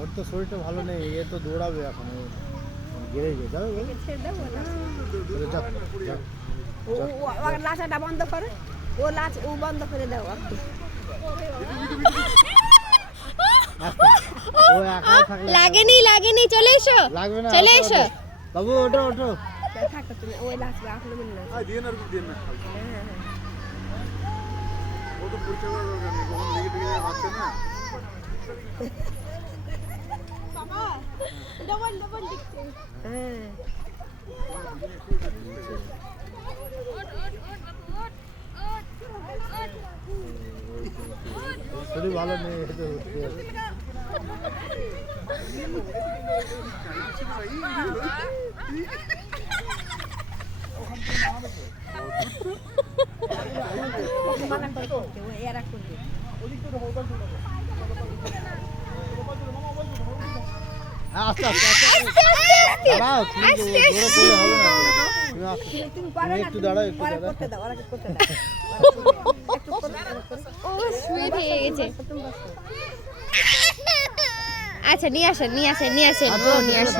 ওর তো শরীরটা ভালো নেই, এ তো দৌড়াবে এখন, গেড়ে যাবে। লাচাটা বন্ধ করে, ও লাচ ও বন্ধ করে দাও। লাগেনি লাগেনি, চলে এসো, লাগবে না, চলে এসো বাবু, ওঠো ওঠো। থাকো তুমি, ওই লাচ আসলে মিল না। ও তো পরিচয় করা দরকার নেই, কখন লেগে টেগে যাবে বাচ্চা না। শরীর ভালো নেই, আস্তে আস্তে দাঁড়াও, হবে না, একটু দাঁড়াও, একটু দাঁড়াও। ও সুইট হয়ে গেছে। আচ্ছা নিয়ে আসেন, নিয়ে আসেন, নিয়ে আসেন, নিয়ে আসেন।